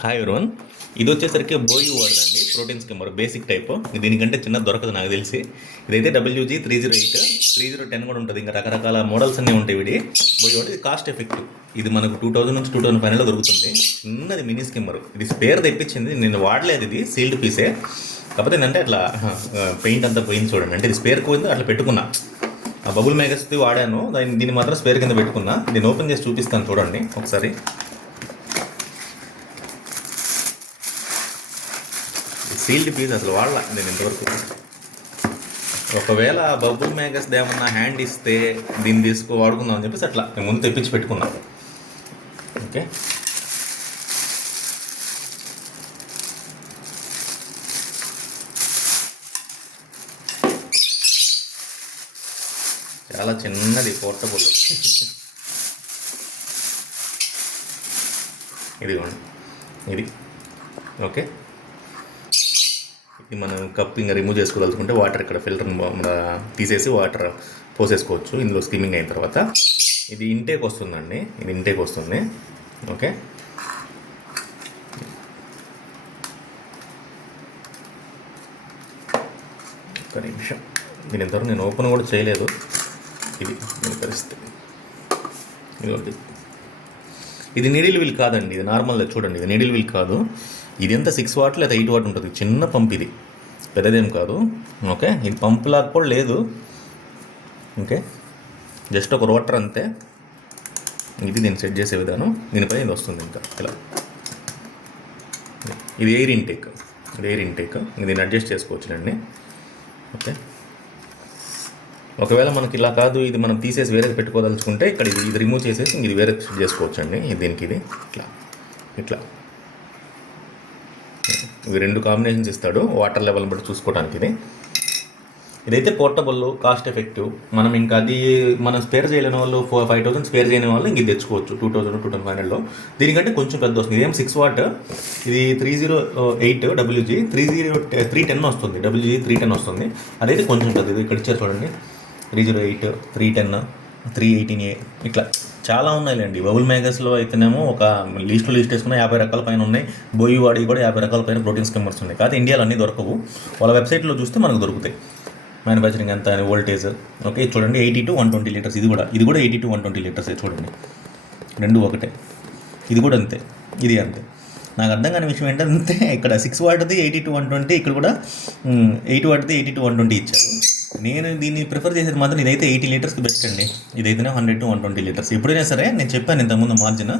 Hi everyone. ఇది వచ్చేసరికి బోయూ word అండి, ప్రోటీన్ స్కిమ్మర్ బేసిక్ టైప్. దీనికంటే చిన్న దొరకదు నాకు తెలిసి. ఇదైతే WG308 3010 కూడా ఉంటుంది. ఇంకా రకరకాల మోడల్స్ అన్నీ ఉంటాయి. వీడి బోయూ వర్డ్ ఇది కాస్ట్ ఎఫెక్టివ్. ఇది మనకు 2000 నుంచి 2005లో దొరుకుతుంది. చిన్నది మినీ స్కిమ్మర్. ఇది స్పేర్ తెప్పించింది, నేను వాడలేదు. ఇది సీల్డ్ పీసే. కాకపోతే ఏంటంటే అట్లా పెయింట్ అంతా పోయింది చూడండి. అంటే ఇది స్పేర్ పోయింది, అట్లా పెట్టుకున్నా. ఆ బబుల్ మ్యాగస్ది వాడాను, దీన్ని మాత్రం స్పేర్ కింద పెట్టుకున్నా. దీన్ని ఓపెన్ చేసి చూపిస్తాను చూడండి ఒకసారి. సీల్డ్ పీస్ అసలు వాడలా నేను ఇంతవరకు. ఒకవేళ బబుల్ మ్యాగస్ ఏమన్నా హ్యాండ్ ఇస్తే దీన్ని వాడుకుందాం అని చెప్పేసి అట్లా నేను ముందు తెప్పించి పెట్టుకున్నా. ఓకే, చాలా చిన్నది పోర్టబుల్. ఇదిగోండి ఇది. ఓకే, ఇది మనం కప్ ఇంకా రిమూవ్ చేసుకోదలుచుకుంటే వాటర్ ఇక్కడ ఫిల్టర్ తీసేసి వాటర్ పోసేసుకోవచ్చు ఇందులో స్కిమ్మింగ్ అయిన తర్వాత. ఇది ఇంటేక్ వస్తుందండి, ఇది ఇంటేక్ వస్తుంది. ఓకే, ఒక్క నిమిషం. దీని ఇంతవరకు నేను ఓపెన్ కూడా చేయలేదు. ఇది పరిస్థితి. ఇది నీడిల్ వీల్ కాదండి, ఇది నార్మల్. చూడండి, ఇది నీడిల్ వీల్ కాదు. ఇది ఎంత 6 వాట్ లేదా 8 వాట్ ఉంటుంది. చిన్న పంప్, ఇది పెద్దదేం కాదు. ఓకే, ఇది పంప్ లాగా కూడా లేదు. ఓకే, జస్ట్ ఒక రోటర్ అంతే. ఇది దీన్ని సెట్ చేసే విధానం. దీనిపై ఇది వస్తుంది ఇంకా ఇలా. ఇది ఎయిర్ ఇంటేక్, దీన్ని అడ్జస్ట్ చేసుకోవచ్చునండి. ఓకే, ఒకవేళ మనకి ఇలా కాదు, ఇది మనం తీసేసి వేరే పెట్టుకోదలుచుకుంటే ఇక్కడ ఇది రిమూవ్ చేసేసి ఇది వేరే సెట్ చేసుకోవచ్చు అండి. దీనికి ఇది ఇట్లా ఇవి 2 కాంబినేషన్స్ ఇస్తాడు, వాటర్ లెవెల్ బట్టి చూసుకోవడానికి. ఇదైతే పోర్టబుల్, కాస్ట్ ఎఫెక్టివ్. మనం ఇంకా అది మనం స్పేర్ చేయలేని వాళ్ళు 5000 స్పేర్ చేయని వాళ్ళు ఇంక ఇది తెచ్చుకోవచ్చు 2000-2500లో. దీనికంటే కొంచెం పెద్ద వస్తుంది. ఇదేం 6 వాట్. ఇది 308 WG 310 వస్తుంది. WG 310 వస్తుంది. అదైతే కొంచెం పెద్దది. ఇక్కడ ఇచ్చారు చూడండి, 308, 310, 318A ఇట్లా చాలా ఉన్నాయిలేండి. బబుల్ మ్యాగస్లో అయితేనేమో ఒక లిస్ట్ వేసుకున్న 50 రకాల పైన ఉన్నాయి. బోయూ వాడి కూడా 50 రకాల పైన ప్రోటీన్ స్కిమ్మర్స్ ఉన్నాయి. కాకపోతే ఇండియాలో అన్నీ దొరకవు. వాళ్ళ వెబ్సైట్లో చూస్తే మనకు దొరుకుతాయి. మ్యానుఫ్యాక్చరింగ్ ఎంత అని, వోల్టేజ్. ఓకే, చూడండి 80 to 120 లీటర్స్. ఇది కూడా 80 to 120 లీటర్స్. చూడండి, 2 ఒకటే. ఇది కూడా అంతే, ఇది అంతే. నాకు అర్థం కాని విషయం ఏంటంటే ఇక్కడ 6 వాట్ది 80 to 120, ఇక్కడ కూడా 8 వాట్ది 80 to 120 ఇచ్చారు. నేను దీన్ని ప్రిఫర్ చేసేది మాత్రం ఇదైతే 80 లీటర్స్కి బెస్ట్ అండి. ఇదైతేనే 100 to 120 లీటర్స్. ఎప్పుడైనా సరే నేను చెప్పాను ఇంతకుముందు మార్జిన్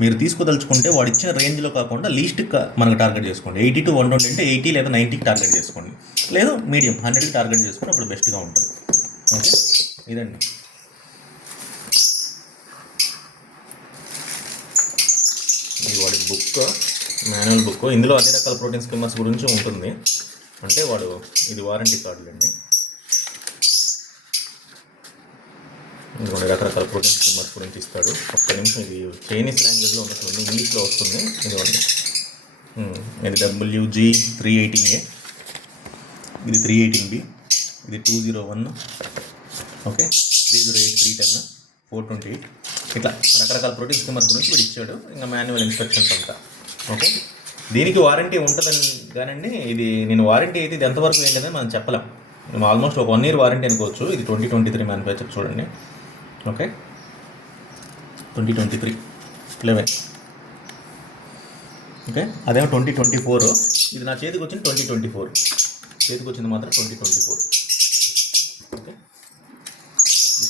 మీరు తీసుకోదలుచుకుంటే వాడు ఇచ్చిన రేంజ్లో కాకుండా లీస్ట్ మనకు టార్గెట్ చేసుకోండి. 80 to 120 అంటే 80 లేదా 90కి టార్గెట్ చేసుకోండి, లేదు మీడియం 100కి టార్గెట్ చేసుకుని అప్పుడు బెస్ట్గా ఉంటుంది. ఓకే, ఇదండి. ఇది వాడి బుక్, మాన్యువల్ బుక్. ఇందులో అన్ని రకాల ప్రోటీన్ స్కిమ్మర్స్ గురించి ఉంటుంది. అంటే వాడు ఇది వారంటీ కార్డులు అండి. ఇందులో రకరకాల ప్రోటీన్ స్కిమ్మర్స్ గురించి ఇస్తాడు. ఒక్క నిమిషం, ఇది చైనీస్ లాంగ్వేజ్లో ఉన్నట్టుంది, ఇంగ్లీష్లో వస్తుంది. ఇదిగోండి, ఇది WG318A, ఇది 318B, ఇది 201, ఓకే, 308, 310, 428 ఇట్లా రకరకాల ప్రోటీన్ స్కిమ్మర్స్ గురించి వీడు ఇచ్చాడు. ఇంకా మాన్యువల్ ఇన్స్ట్రక్షన్స్ అంతా. ఓకే, దీనికి వారంటీ ఉంటుందని కానండి. ఇది నేను వారంటీ అయితే ఇది ఎంతవరకు ఏంటనేది మనం చెప్పలేం. మేము ఆల్మోస్ట్ ఒక 1 year వారంటీ అనుకోవచ్చు. ఇది 2023 మ్యానుఫ్యాక్చర్ చూడండి. ఓకే, 2023 11. ఓకే, అదేమో 2024. ఇది నా చేతికి వచ్చింది 2024. చేతికి వచ్చింది మాత్రం 2024. ఓకే,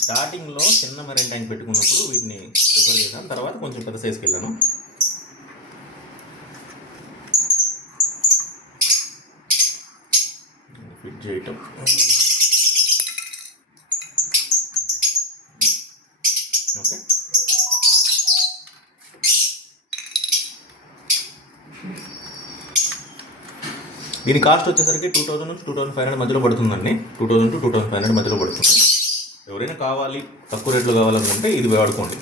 స్టార్టింగ్లో చిన్న మెరైన్ ట్యాంక్ పెట్టుకున్నప్పుడు వీటిని ప్రిఫర్ చేశాను. తర్వాత కొంచెం పెద్ద సైజ్కి వెళ్ళాను. ఫిట్ చేయటం. ఓకే, దీని కాస్ట్ వచ్చేసరికి 2000 నుంచి 2500 మధ్యలో పడుతుందండి. 2000 to 2500 మధ్యలో పడుతుంది. ఎవరైనా కావాలి, తక్కువ రేట్లో కావాలనుకుంటే ఇది వాడుకోండి.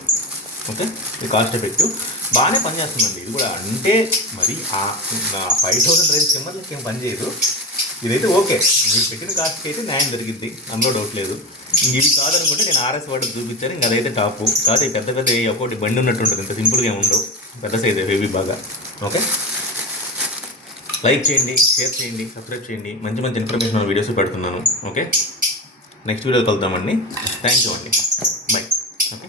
ఓకే, ఇది కాస్ట్ ఎఫెక్టివ్, బాగానే పనిచేస్తుందండి. ఇది కూడా అంటే మరి 5000 రేంజ్ స్కిమ్మర్లకి ఏం పని చేయదు. ఇదైతే ఓకే, మీరు పెట్టిన కాస్ట్కి అయితే న్యాయం జరిగింది, అందులో డౌట్ లేదు. ఇది కాదనుకుంటే నేను ఆర్ఎస్ వాటర్ చూపించాను, ఇంకా అదైతే టాపు కాదు. పెద్ద పెద్ద ఒక్కోటి బండి ఉన్నట్టు ఉంటుంది, ఇంత సింపుల్గా ఏమి ఉండవు. పెద్ద సైజ్ హెవీ బాగా. ఓకే, లైక్ చేయండి, షేర్ చేయండి, సబ్స్క్రైబ్ చేయండి. మంచి మంచి ఇన్ఫర్మేషన్ వీడియోస్ పెడుతున్నాను. ఓకే, నెక్స్ట్ వీడియో కలుద్దామండి. థ్యాంక్ యూ అండి. బై. ఓకే.